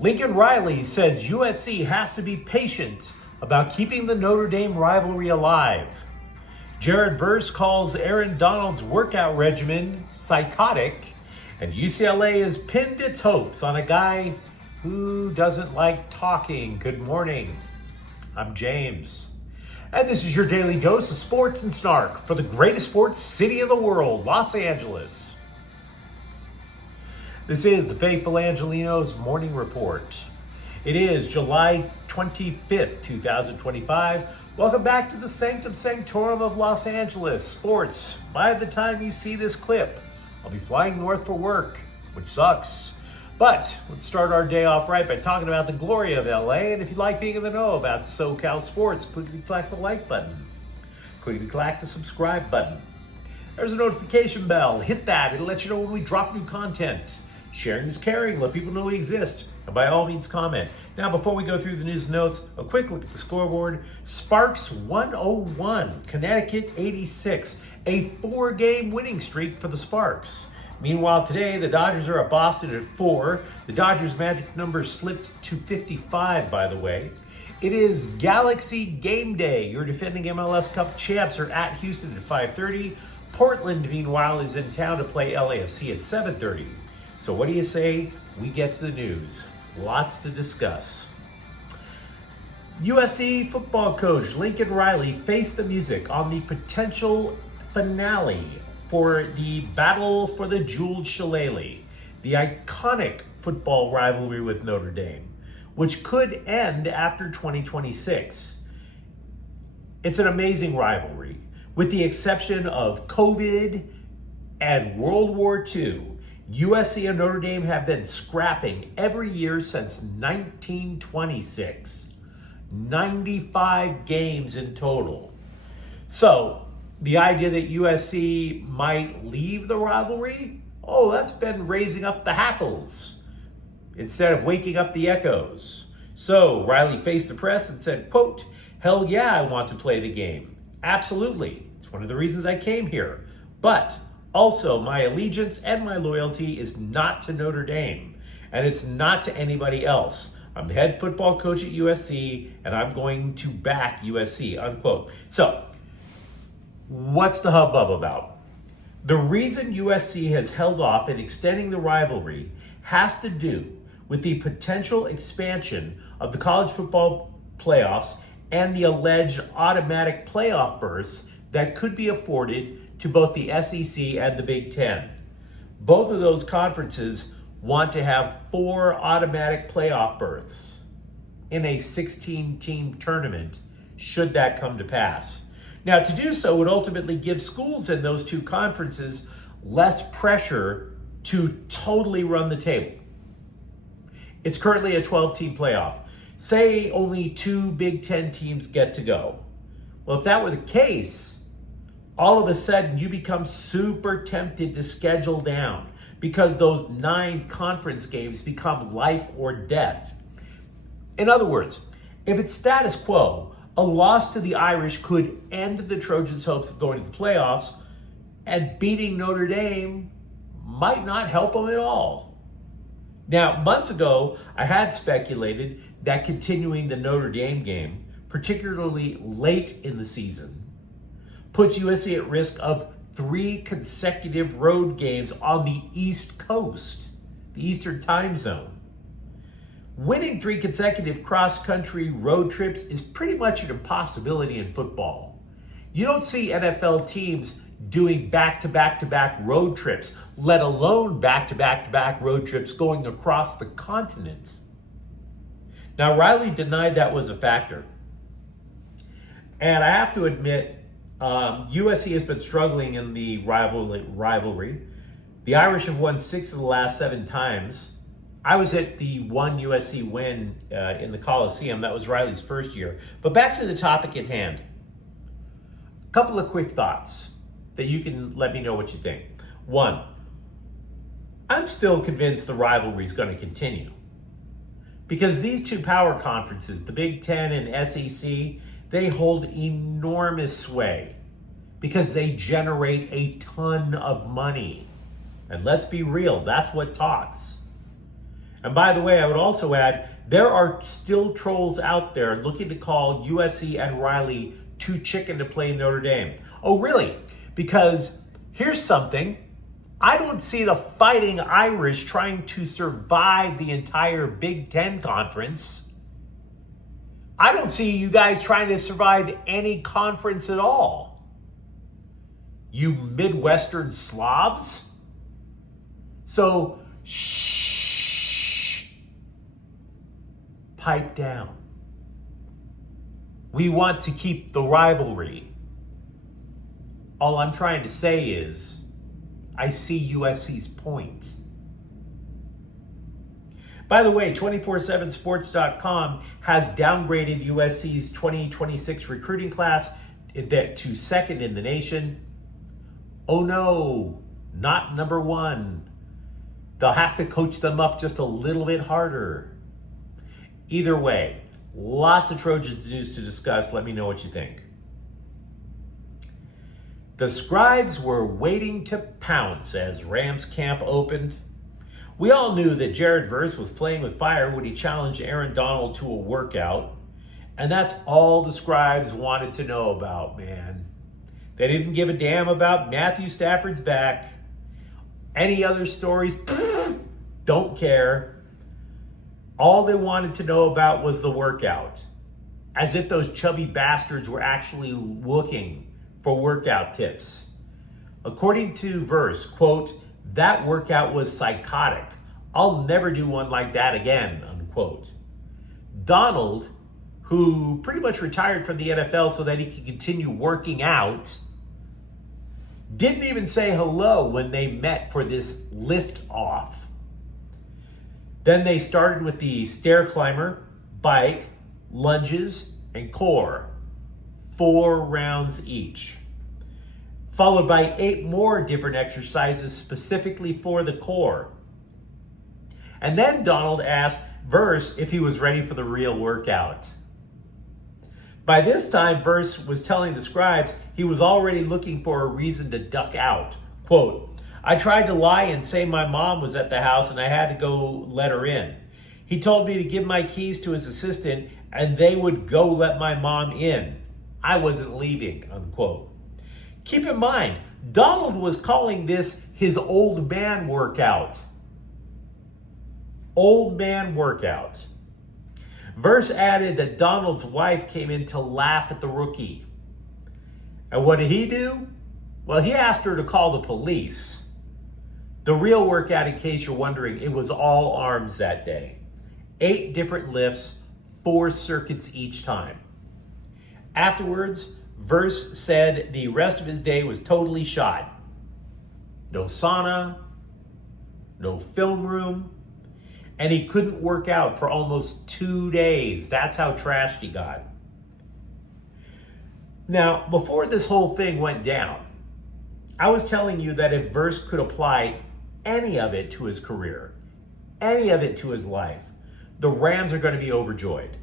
Lincoln Riley says USC has to be patient about keeping the Notre Dame rivalry alive. Jared Verse calls Aaron Donald's workout regimen psychotic. And UCLA has pinned its hopes on a guy who doesn't like talking. Good morning. I'm James. And this is your daily dose of sports and snark for the greatest sports city in the world, Los Angeles. This is the faithful Angelenos Morning Report. It is July 25th, 2025. Welcome back to the Sanctum Sanctorum of Los Angeles sports. By the time you see this clip, I'll be flying north for work, which sucks. But let's start our day off right by talking about the glory of LA. And if you'd like being in the know about SoCal sports, clickety-clack the like button. Clickety-clack the subscribe button. There's a notification bell. Hit that. It'll let you know when we drop new content. Sharing is caring. Let people know we exist. And by all means, comment. Now, before we go through the news and notes, a quick look at the scoreboard. Sparks 101, Connecticut 86. A 4-game winning streak for the Sparks. Meanwhile, today, the Dodgers are at Boston at 4. The Dodgers' magic number slipped to 55, by the way. It is Galaxy Game Day. Your defending MLS Cup champs are at Houston at 5:30. Portland, meanwhile, is in town to play LAFC at 7:30. So what do you say we get to the news? Lots to discuss. USC football coach Lincoln Riley faced the music on the potential finale for the Battle for the Jeweled Shillelagh, the iconic football rivalry with Notre Dame, which could end after 2026. It's an amazing rivalry. With the exception of COVID and World War II, USC and Notre Dame have been scrapping every year since 1926. 95 games in total. So, the idea that USC might leave the rivalry, that's been raising up the hackles instead of waking up the echoes. So, Riley faced the press and said, quote, "Hell yeah, I want to play the game. Absolutely. It's one of the reasons I came here. But also, my allegiance and my loyalty is not to Notre Dame, and it's not to anybody else. I'm the head football coach at USC, and I'm going to back USC," unquote. So, what's the hubbub about? The reason USC has held off in extending the rivalry has to do with the potential expansion of the college football playoffs and the alleged automatic playoff berths that could be afforded to both the SEC and the Big Ten. Both of those conferences want to have 4 automatic playoff berths in a 16-team tournament, should that come to pass. Now, to do so would ultimately give schools in those 2 conferences less pressure to totally run the table. It's currently a 12-team playoff. Say only 2 Big Ten teams get to go. Well, if that were the case, all of a sudden you become super tempted to schedule down because those 9 conference games become life or death. In other words, if it's status quo, a loss to the Irish could end the Trojans' hopes of going to the playoffs, and beating Notre Dame might not help them at all. Now, months ago, I had speculated that continuing the Notre Dame game, particularly late in the season, puts USC at risk of 3 consecutive road games on the East Coast, the Eastern time zone. Winning 3 consecutive cross-country road trips is pretty much an impossibility in football. You don't see NFL teams doing back-to-back-to-back road trips, let alone back-to-back-to-back road trips going across the continent. Now, Riley denied that was a factor. And I have to admit, USC has been struggling in the rivalry. The Irish have won 6 of the last 7 times. I was at the one USC win in the Coliseum. That was Riley's first year. But back to the topic at hand. A couple of quick thoughts that you can let me know what you think. 1, I'm still convinced the rivalry is going to continue. Because these 2 power conferences, the Big Ten and SEC, they hold enormous sway because they generate a ton of money. And let's be real, that's what talks. And by the way, I would also add, there are still trolls out there looking to call USC and Riley too chicken to play Notre Dame. Oh, really? Because here's something. I don't see the Fighting Irish trying to survive the entire Big Ten conference. I don't see you guys trying to survive any conference at all. You Midwestern slobs. So, shh. Pipe down. We want to keep the rivalry. All I'm trying to say is, I see USC's point. By the way, 247sports.com has downgraded USC's 2026 recruiting class to second in the nation. Oh no, not number one. They'll have to coach them up just a little bit harder. Either way, lots of Trojans news to discuss. Let me know what you think. The Scribes were waiting to pounce as Rams camp opened. We all knew that Jared Verse was playing with fire when he challenged Aaron Donald to a workout. And that's all the Scribes wanted to know about, man. They didn't give a damn about Matthew Stafford's back. Any other stories? Don't care. All they wanted to know about was the workout. As if those chubby bastards were actually looking for workout tips. According to Verse, quote, "That workout was psychotic. I'll never do one like that again," unquote. Donald, who pretty much retired from the NFL so that he could continue working out, didn't even say hello when they met for this lift off. Then they started with the stair climber, bike, lunges, and core. 4 rounds each. Followed by 8 more different exercises specifically for the core. And then Donald asked Verse if he was ready for the real workout. By this time, Verse was telling the Scribes he was already looking for a reason to duck out. Quote, "I tried to lie and say my mom was at the house and I had to go let her in. He told me to give my keys to his assistant and they would go let my mom in. I wasn't leaving," unquote. Keep in mind, Donald was calling this his old man workout. Old man workout. Verse added that Donald's wife came in to laugh at the rookie. And what did he do? Well, he asked her to call the police. The real workout, in case you're wondering, it was all arms that day. 8 different lifts, 4 circuits each time. Afterwards, Verse said the rest of his day was totally shot. No sauna, no film room, and he couldn't work out for almost 2 days. That's how trashed he got. Now, before this whole thing went down, I was telling you that if Verse could apply any of it to his career, any of it to his life, the Rams are going to be overjoyed.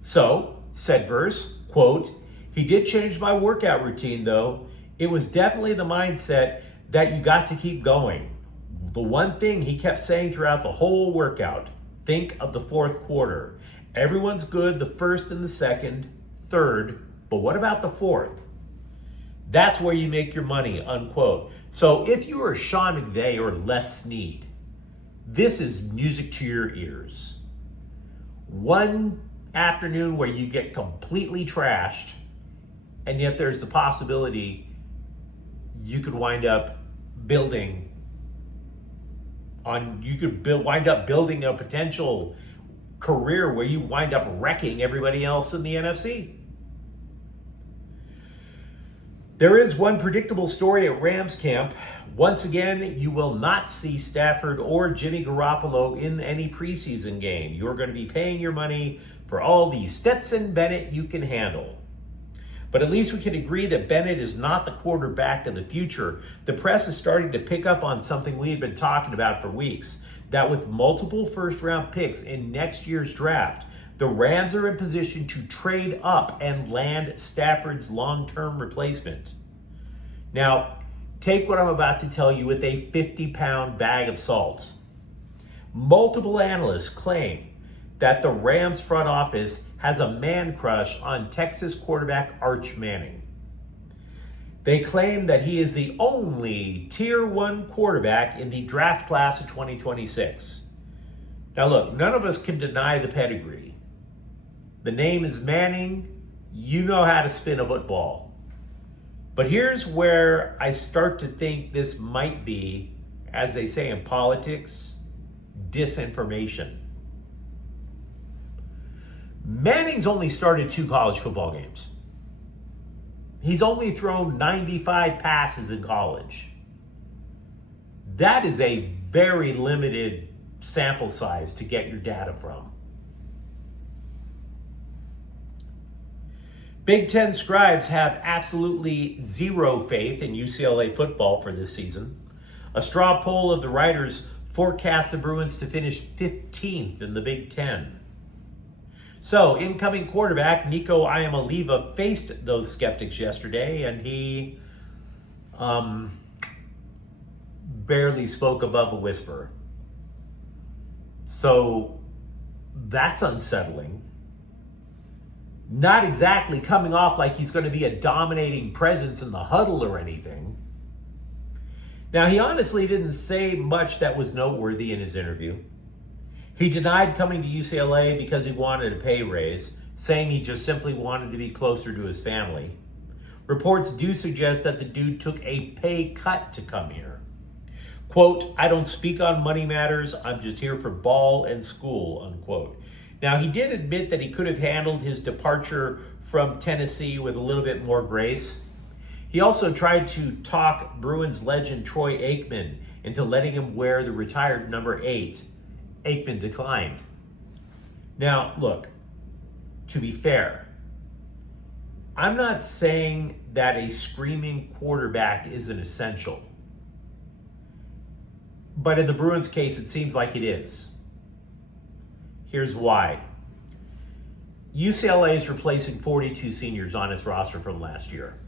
So, said Verse, quote, "He did change my workout routine, though. It was definitely the mindset that you got to keep going. The one thing he kept saying throughout the whole workout, think of the 4th quarter. Everyone's good the 1st and the 2nd, 3rd, but what about the 4th? That's where you make your money," unquote. So if you are Sean McVay or Les Snead, this is music to your ears. One afternoon where you get completely trashed, and yet there's the possibility you could wind up building a potential career where you wind up wrecking everybody else in the NFC. There is one predictable story at Rams camp. Once again, you will not see Stafford or Jimmy Garoppolo in any preseason game. You're going to be paying your money for all the Stetson Bennett you can handle. But at least we can agree that Bennett is not the quarterback of the future. The press is starting to pick up on something we had been talking about for weeks, that with multiple first-round picks in next year's draft, the Rams are in position to trade up and land Stafford's long-term replacement. Now, take what I'm about to tell you with a 50-pound bag of salt. Multiple analysts claim that the Rams front office has a man crush on Texas quarterback Arch Manning. They claim that he is the only Tier 1 quarterback in the draft class of 2026. Now look, none of us can deny the pedigree. The name is Manning. You know how to spin a football. But here's where I start to think this might be, as they say in politics, disinformation. Manning's only started 2 college football games. He's only thrown 95 passes in college. That is a very limited sample size to get your data from. Big Ten scribes have absolutely zero faith in UCLA football for this season. A straw poll of the writers forecast the Bruins to finish 15th in the Big Ten. So, incoming quarterback Nico Iamaleava faced those skeptics yesterday, and he barely spoke above a whisper. So, that's unsettling. Not exactly coming off like he's going to be a dominating presence in the huddle or anything. Now, he honestly didn't say much that was noteworthy in his interview. He denied coming to UCLA because he wanted a pay raise, saying he just simply wanted to be closer to his family. Reports do suggest that the dude took a pay cut to come here. Quote, "I don't speak on money matters. I'm just here for ball and school," unquote. Now, he did admit that he could have handled his departure from Tennessee with a little bit more grace. He also tried to talk Bruins legend Troy Aikman into letting him wear the retired number 8. Aikman declined. Now, look, to be fair, I'm not saying that a screaming quarterback isn't essential. But in the Bruins case, it seems like it is. Here's why. UCLA is replacing 42 seniors on its roster from last year.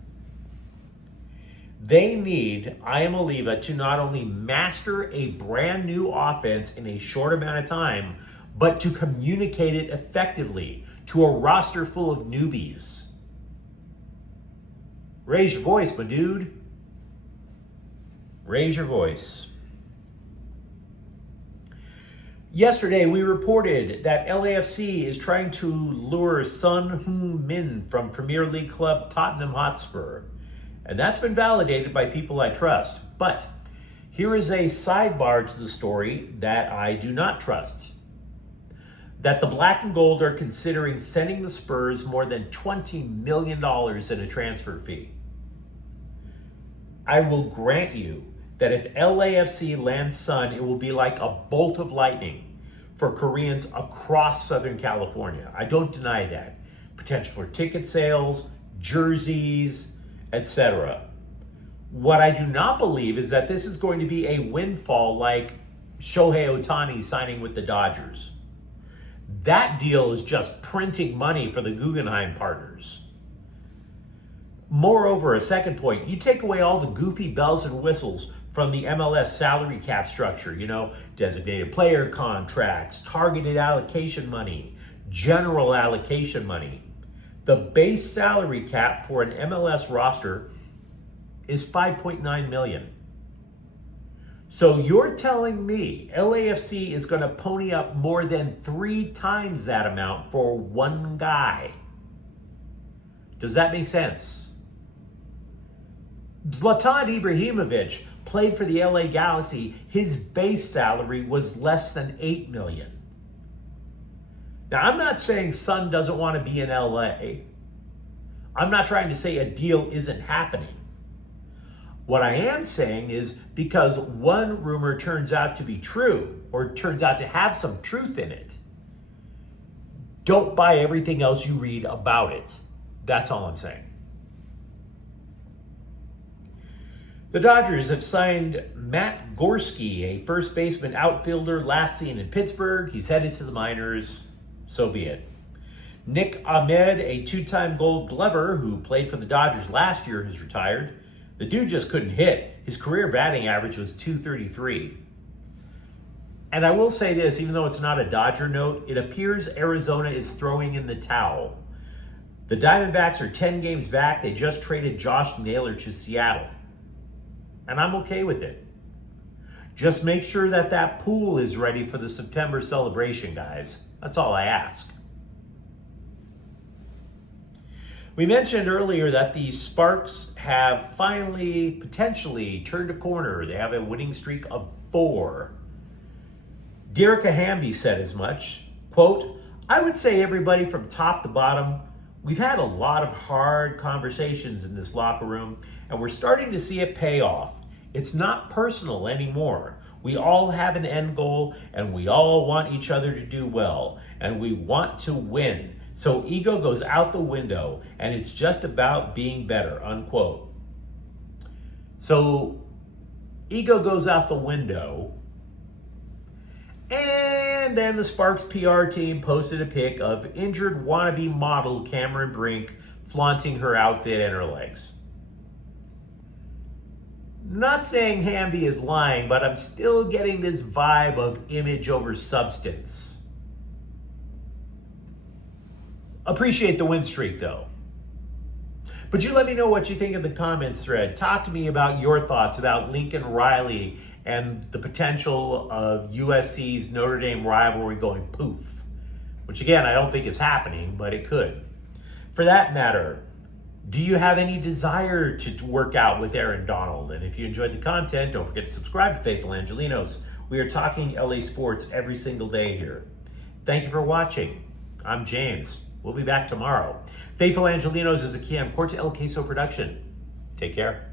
They need Iamaleava to not only master a brand new offense in a short amount of time, but to communicate it effectively to a roster full of newbies. Raise your voice, my dude. Raise your voice. Yesterday, we reported that LAFC is trying to lure Son Heung-min from Premier League club Tottenham Hotspur. And that's been validated by people I trust. But here is a sidebar to the story that I do not trust. That the Black and Gold are considering sending the Spurs more than $20 million in a transfer fee. I will grant you that if LAFC lands Son, it will be like a bolt of lightning for Koreans across Southern California. I don't deny that. Potential for ticket sales, jerseys, etc. What I do not believe is that this is going to be a windfall like Shohei Ohtani signing with the Dodgers. That deal is just printing money for the Guggenheim partners. Moreover, a second point, you take away all the goofy bells and whistles from the MLS salary cap structure, designated player contracts, targeted allocation money, general allocation money. The base salary cap for an MLS roster is $5.9 million. So you're telling me LAFC is going to pony up more than 3 times that amount for one guy? Does that make sense? Zlatan Ibrahimovic played for the LA Galaxy. His base salary was less than $8 million. Now, I'm not saying Son doesn't want to be in LA. I'm not trying to say a deal isn't happening. What I am saying is because one rumor turns out to be true or turns out to have some truth in it, don't buy everything else you read about it. That's all I'm saying. The Dodgers have signed Matt Gorski, a first baseman outfielder last seen in Pittsburgh. He's headed to the minors. So be it. Nick Ahmed, a 2-time Gold Glover who played for the Dodgers last year, has retired. The dude just couldn't hit. His career batting average was .233. And I will say this, even though it's not a Dodger note, it appears Arizona is throwing in the towel. The Diamondbacks are 10 games back. They just traded Josh Naylor to Seattle. And I'm okay with it. Just make sure that that pool is ready for the September celebration, guys. That's all I ask. We mentioned earlier that the Sparks have finally, potentially, turned a corner. They have a winning streak of 4. Derica Hamby said as much, quote, "I would say everybody from top to bottom, we've had a lot of hard conversations in this locker room, and we're starting to see it pay off. It's not personal anymore. We all have an end goal, and we all want each other to do well, and we want to win. So ego goes out the window, and it's just about being better," unquote. So ego goes out the window, and then the Sparks PR team posted a pic of injured wannabe model Cameron Brink flaunting her outfit and her legs. Not saying Hamby is lying, but I'm still getting this vibe of image over substance. Appreciate the win streak, though. But you let me know what you think in the comments thread. Talk to me about your thoughts about Lincoln Riley and the potential of USC's Notre Dame rivalry going poof. Which, again, I don't think is happening, but it could. For that matter, do you have any desire to work out with Aaron Donald? And if you enjoyed the content, don't forget to subscribe to Faithful Angelenos. We are talking LA sports every single day here. Thank you for watching. I'm James. We'll be back tomorrow. Faithful Angelenos is a Kiam Corte El Queso production. Take care.